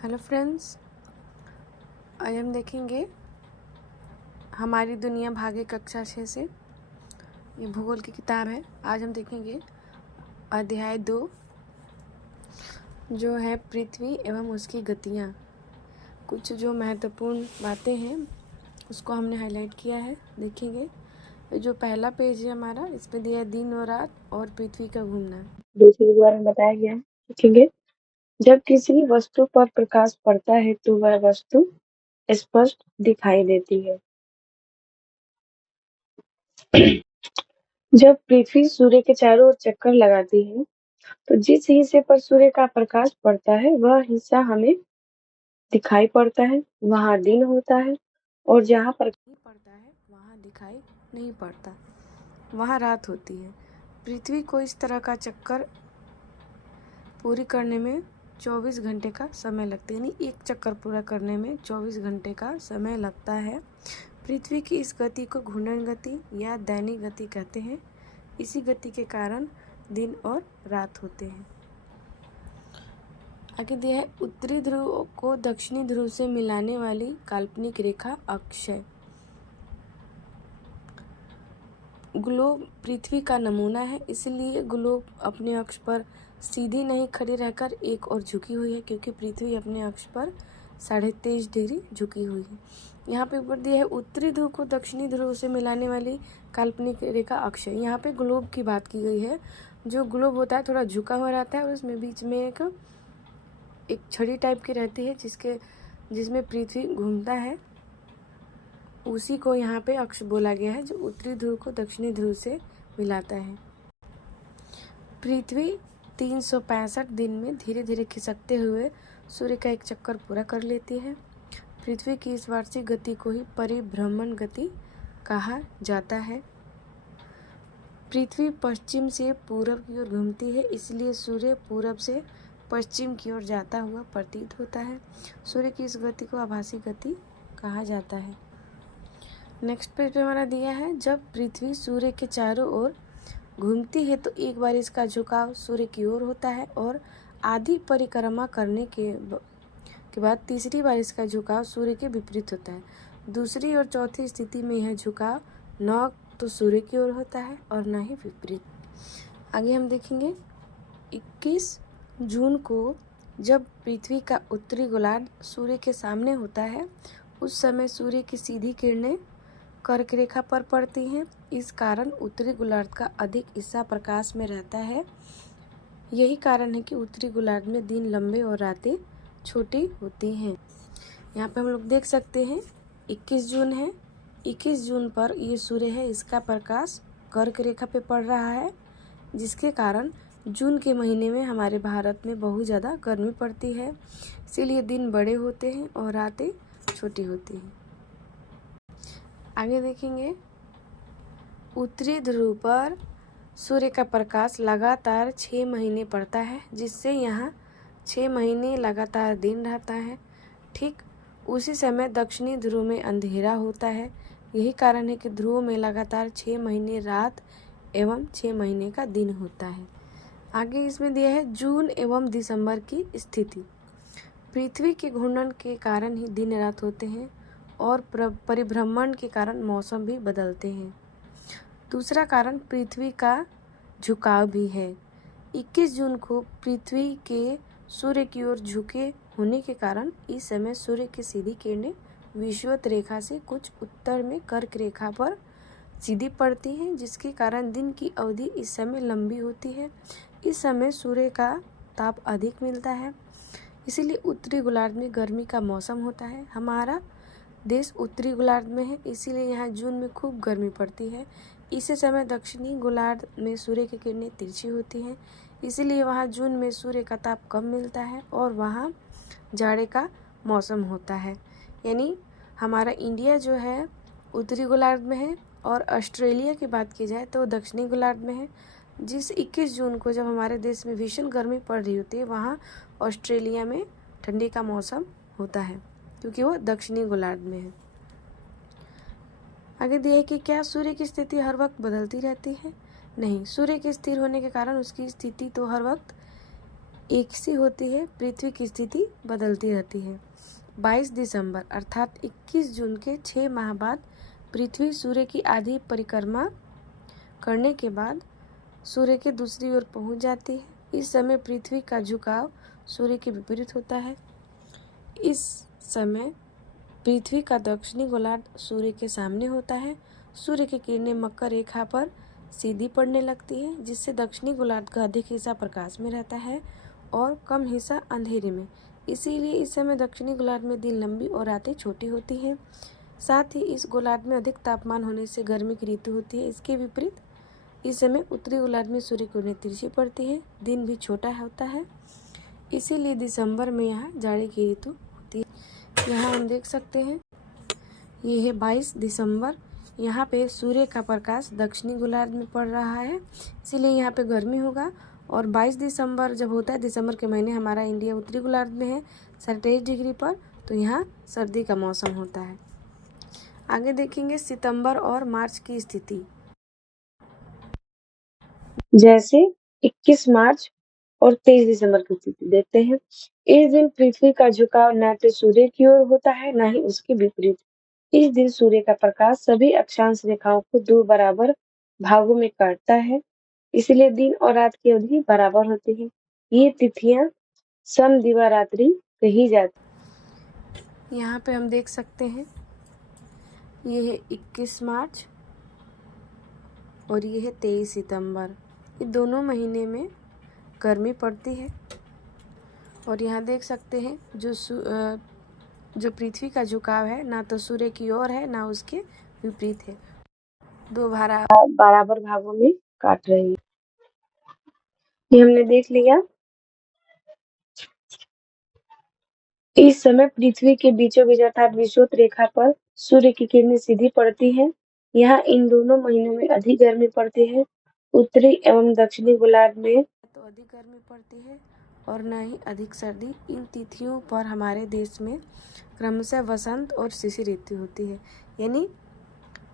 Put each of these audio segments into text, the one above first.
Hello friends, आज हम देखेंगे हमारी दुनिया भाग्य कक्षा 6 से। ये भूगोल की किताब है। आज हम देखेंगे अध्याय 2 जो है पृथ्वी एवं उसकी गतियाँ। कुछ जो महत्वपूर्ण बातें हैं उसको हमने हाईलाइट किया है। देखेंगे जो पहला पेज है हमारा, इस पे दिया है दिन और रात और पृथ्वी का घूमना। दूसरे के बारे में बताया गया है। देखेंगे, जब किसी वस्तु पर प्रकाश पड़ता है तो वह वस्तु स्पष्ट दिखाई देती है। जब पृथ्वी सूर्य के चारों ओर चक्कर लगाती है तो जिस हिस्से पर सूर्य का प्रकाश पड़ता है वह हिस्सा हमें दिखाई पड़ता है, वहां दिन होता है, और जहां पर नहीं पड़ता है वहाँ दिखाई नहीं पड़ता, वहाँ रात होती है। पृथ्वी को इस तरह का चक्कर पूरी करने में 24 घंटे का समय लगता है, यानी एक चक्कर पूरा करने में 24 घंटे का समय लगता है। पृथ्वी की इस गति को घूर्णन गति या दैनिक गति कहते हैं। इसी गति के कारण दिन और रात होते हैं। आगे दिया है उत्तरी ध्रुव को दक्षिणी ध्रुव से मिलाने वाली काल्पनिक रेखा अक्ष है। ग्लोब पृथ्वी का नमूना है, इसलिए ग्लोब अपने अक्ष पर सीधी नहीं खड़ी रहकर एक और झुकी हुई है, क्योंकि पृथ्वी अपने अक्ष पर 23.5 डिग्री झुकी हुई है। यहाँ पे ऊपर दिया है उत्तरी ध्रुव को दक्षिणी ध्रुव से मिलाने वाली काल्पनिक रेखा अक्ष है। यहाँ पे ग्लोब की बात की गई है। जो ग्लोब होता है थोड़ा झुका हुआ रहता है और उसमें बीच में एक छड़ी टाइप की रहती है जिसमें पृथ्वी घूमता है। उसी को यहाँ पे अक्ष बोला गया है, जो उत्तरी ध्रुव को दक्षिणी ध्रुव से मिलाता है। पृथ्वी 365 दिन में धीरे धीरे खिसकते हुए सूर्य का एक चक्कर पूरा कर लेती है। पृथ्वी की इस वार्षिक गति को ही परिभ्रमण गति कहा जाता है। पृथ्वी पश्चिम से पूरब की ओर घूमती है, इसलिए सूर्य पूरब से पश्चिम की ओर जाता हुआ प्रतीत होता है। सूर्य की इस गति को आभासी गति कहा जाता है। नेक्स्ट पेज पे हमारा दिया है, जब पृथ्वी सूर्य के चारों ओर घूमती है तो एक बार इसका झुकाव सूर्य की ओर होता है और आधी परिक्रमा करने के बाद तीसरी बार इसका झुकाव सूर्य के विपरीत होता है। दूसरी और चौथी स्थिति में यह झुकाव न तो सूर्य की ओर होता है और न ही विपरीत। आगे हम देखेंगे 21 जून को जब पृथ्वी का उत्तरी गोलार्ध सूर्य के सामने होता है, उस समय सूर्य की सीधी किरणें कर्क रेखा पर पड़ती हैं। इस कारण उत्तरी गोलार्ध का अधिक हिस्सा प्रकाश में रहता है। यही कारण है कि उत्तरी गोलार्ध में दिन लंबे और रातें छोटी होती हैं। यहाँ पे हम लोग देख सकते हैं 21 जून है। 21 जून पर ये सूर्य है, इसका प्रकाश कर्क रेखा पे पड़ रहा है, जिसके कारण जून के महीने में हमारे भारत में बहुत ज़्यादा गर्मी पड़ती है। इसीलिए दिन बड़े होते हैं और रातें छोटी होती हैं। आगे देखेंगे, उत्तरी ध्रुव पर सूर्य का प्रकाश लगातार 6 महीने पड़ता है, जिससे यहाँ 6 महीने लगातार दिन रहता है। ठीक उसी समय दक्षिणी ध्रुव में अंधेरा होता है। यही कारण है कि ध्रुव में लगातार 6 महीने रात एवं 6 महीने का दिन होता है। आगे इसमें दिया है जून एवं दिसंबर की स्थिति। पृथ्वी के घूर्णन के कारण ही दिन रात होते हैं और परिभ्रमण के कारण मौसम भी बदलते हैं। दूसरा कारण पृथ्वी का झुकाव भी है। 21 जून को पृथ्वी के सूर्य की ओर झुके होने के कारण इस समय सूर्य की सीधी किरणें विषुवत रेखा से कुछ उत्तर में कर्क रेखा पर सीधी पड़ती हैं, जिसके कारण दिन की अवधि इस समय लंबी होती है। इस समय सूर्य का ताप अधिक मिलता है, इसीलिए उत्तरी गोलार्ध में गर्मी का मौसम होता है। हमारा देश उत्तरी गोलार्ध में है, इसीलिए यहाँ जून में खूब गर्मी पड़ती है। इसी समय दक्षिणी गोलार्ध में सूर्य की किरणें तिरछी होती हैं, इसीलिए वहाँ जून में सूर्य का ताप कम मिलता है और वहाँ जाड़े का मौसम होता है। यानी हमारा इंडिया जो है उत्तरी गोलार्ध में है और ऑस्ट्रेलिया की बात की जाए तो दक्षिणी गोलार्ध में है। जिस 21 जून को जब हमारे देश में भीषण गर्मी पड़ रही होती है, वहाँ ऑस्ट्रेलिया में ठंडी का मौसम होता है, क्योंकि वो दक्षिणी गोलार्ध में है। आगे दिया है कि क्या सूर्य की स्थिति हर वक्त बदलती रहती है? नहीं, सूर्य के स्थिर होने के कारण उसकी स्थिति तो हर वक्त एक सी होती है, पृथ्वी की स्थिति बदलती रहती है। 22 दिसंबर अर्थात 21 जून के 6 माह बाद पृथ्वी सूर्य की आधी परिक्रमा करने के बाद सूर्य के दूसरी ओर पहुंच जाती है। इस समय पृथ्वी का झुकाव सूर्य के विपरीत होता है। इस समय पृथ्वी का दक्षिणी गोलार्ध सूर्य के सामने होता है। सूर्य की किरणें मकर रेखा पर सीधी पड़ने लगती है, जिससे दक्षिणी गोलार्ध का अधिक हिस्सा प्रकाश में रहता है और कम हिस्सा अंधेरे में। इसीलिए इस समय दक्षिणी गोलार्ध में दिन लंबी और रातें छोटी होती हैं। साथ ही इस गोलार्ध में अधिक तापमान होने से गर्मी की ऋतु होती है। इसके विपरीत इस समय उत्तरी गोलार्ध में सूर्य की किरणें तिरछी पड़ती है, दिन भी छोटा होता है। इसीलिए दिसंबर में यहाँ जाड़े की ऋतु होती है। यहाँ हम देख सकते हैं, ये है 22 दिसंबर। यहाँ पे सूर्य का प्रकाश दक्षिणी गोलार्ध में पड़ रहा है, इसीलिए यहाँ पे गर्मी होगा। और 22 दिसंबर जब होता है, दिसंबर के महीने हमारा इंडिया उत्तरी गोलार्ध में है 27 डिग्री पर, तो यहाँ सर्दी का मौसम होता है। आगे देखेंगे सितंबर और मार्च की स्थिति। जैसे 21 मार्च और 23 दिसंबर की स्थिति देखते हैं। इस दिन पृथ्वी का झुकाव न तो सूर्य की ओर होता है, न ही उसके विपरीत। इस दिन सूर्य का प्रकाश सभी अक्षांश रेखाओं को 2 बराबर भागों में काटता है, इसलिए दिन और रात की अवधि बराबर होती है। ये तिथियां समदिवारात्रि कही जाती। यहाँ पे हम देख सकते हैं, ये है 21 मार्च और ये है 23 सितंबर। ये दोनों महीने में गर्मी पड़ती है। और यहाँ देख सकते हैं जो पृथ्वी का झुकाव है ना तो सूर्य की ओर है ना उसके विपरीत है, 2 बराबर भागों में काट रही है। ये हमने देख लिया। इस समय पृथ्वी के बीचों बीच अर्थात विषुवत रेखा पर सूर्य की किरणें सीधी पड़ती हैं। यहाँ इन दोनों महीनों में अधिक गर्मी पड़ती है। उत्तरी एवं दक्षिणी गोलार्ध में तो अधिक गर्मी पड़ती है और न ही अधिक सर्दी। इन तिथियों पर हमारे देश में क्रमशः वसंत और शिशिर ऋतु होती है। यानी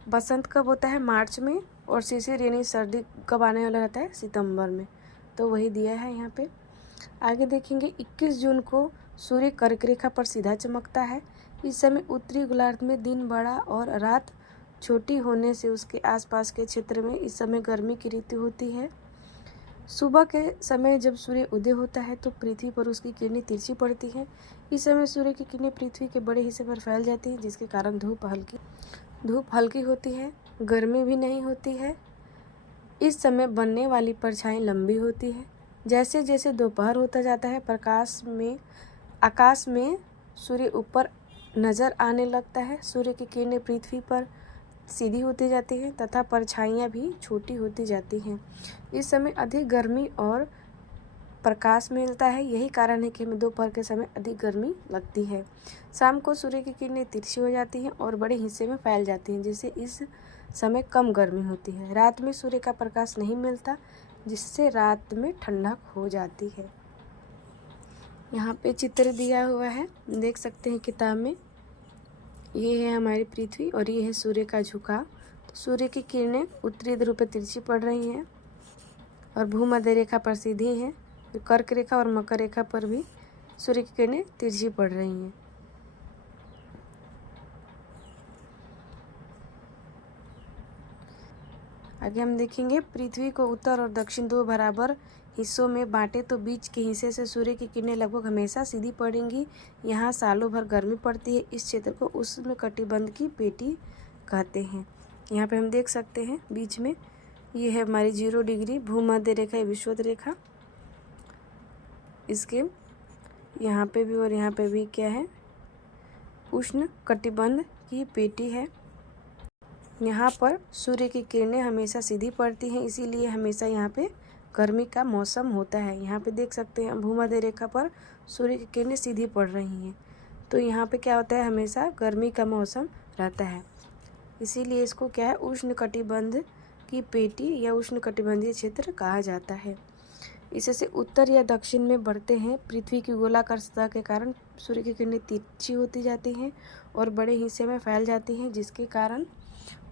बसंत कब होता है? मार्च में, और शिशिर यानी सर्दी कब आने वाला रहता है? सितंबर में। तो वही दिया है यहाँ पे। आगे देखेंगे 21 जून को सूर्य कर्क रेखा पर सीधा चमकता है। इस समय उत्तरी गोलार्ध में दिन बड़ा और रात छोटी होने से उसके आसपास के क्षेत्र में इस समय गर्मी की ऋतु होती है। सुबह के समय जब सूर्य उदय होता है तो पृथ्वी पर उसकी किरणें तिरछी पड़ती हैं। इस समय सूर्य की किरणें पृथ्वी के बड़े हिस्से पर फैल जाती हैं, जिसके कारण धूप हल्की होती है, गर्मी भी नहीं होती है। इस समय बनने वाली परछाई लंबी होती है। जैसे जैसे दोपहर होता जाता है, आकाश में सूर्य ऊपर नज़र आने लगता है। सूर्य की किरणें पृथ्वी पर सीधी होती जाती हैं तथा परछाइयाँ भी छोटी होती जाती हैं। इस समय अधिक गर्मी और प्रकाश मिलता है। यही कारण है कि हमें दोपहर के समय अधिक गर्मी लगती है। शाम को सूर्य की किरणें तिरछी हो जाती हैं और बड़े हिस्से में फैल जाती हैं, जिससे इस समय कम गर्मी होती है। रात में सूर्य का प्रकाश नहीं मिलता, जिससे रात में ठंडक हो जाती है। यहाँ पे चित्र दिया हुआ है, देख सकते हैं किताब में। ये है हमारी पृथ्वी और ये है सूर्य का झुकाव। तो सूर्य की किरणें उत्तरी ध्रुव पर तिरछी पड़ रही हैं और भूमध्य रेखा पर सीधी हैं। कर्क रेखा और मकर रेखा पर भी सूर्य की किरणें तिरछी पड़ रही हैं। आगे हम देखेंगे, पृथ्वी को उत्तर और दक्षिण 2 बराबर हिस्सों में बांटे तो बीच के हिस्से से सूर्य की किरणें लगभग हमेशा सीधी पड़ेंगी। यहाँ सालों भर गर्मी पड़ती है। इस क्षेत्र को उष्णकटिबंध की पेटी कहते हैं। यहाँ पे हम देख सकते हैं बीच में ये है हमारी 0 डिग्री भूमध्य रेखा या विषुवत रेखा। इसके यहाँ पे भी और यहाँ पे भी क्या है? उष्णकटिबंध की पेटी है। यहाँ पर सूर्य की किरणें हमेशा सीधी पड़ती हैं, इसीलिए हमेशा यहाँ पे गर्मी का मौसम होता है। यहाँ पे देख सकते हैं भूमध्य रेखा पर सूर्य की किरणें सीधी पड़ रही हैं, तो यहाँ पे क्या होता है? हमेशा गर्मी का मौसम रहता है। इसीलिए इसको क्या है? उष्णकटिबंध की पेटी या उष्णकटिबंधीय क्षेत्र कहा जाता है। इससे उत्तर या दक्षिण में बढ़ते हैं। पृथ्वी की गोलाकार सतह के कारण सूर्य की किरणें तिरछी होती जाती हैं और बड़े हिस्से में फैल जाती हैं, जिसके कारण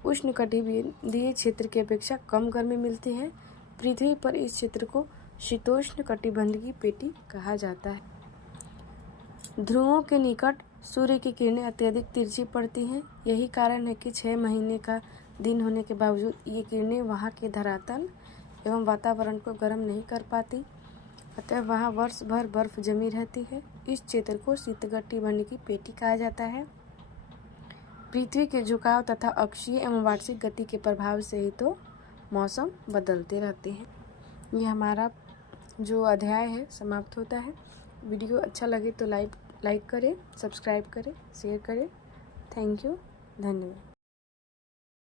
उष्णकटिबंधीय क्षेत्र की अपेक्षा कम गर्मी मिलती है। पृथ्वी पर इस क्षेत्र को शीतोष्ण कटिबंधीय पेटी कहा जाता है। ध्रुवों के निकट सूर्य की किरणें अत्यधिक तिरछी पड़ती हैं। यही कारण है कि 6 महीने का दिन होने के बावजूद ये किरणें वहाँ के धरातल एवं वातावरण को गर्म नहीं कर पाती, अतः वहाँ वर्ष भर बर्फ जमी रहती है। इस क्षेत्र को शीतकटिबंधीय पेटी कहा जाता है। पृथ्वी के झुकाव तथा अक्षीय एवं वार्षिक गति के प्रभाव से ही तो मौसम बदलते रहते हैं। ये हमारा जो अध्याय है समाप्त होता है। वीडियो अच्छा लगे तो लाइक करें, सब्सक्राइब करें, शेयर करें। थैंक यू, धन्यवाद।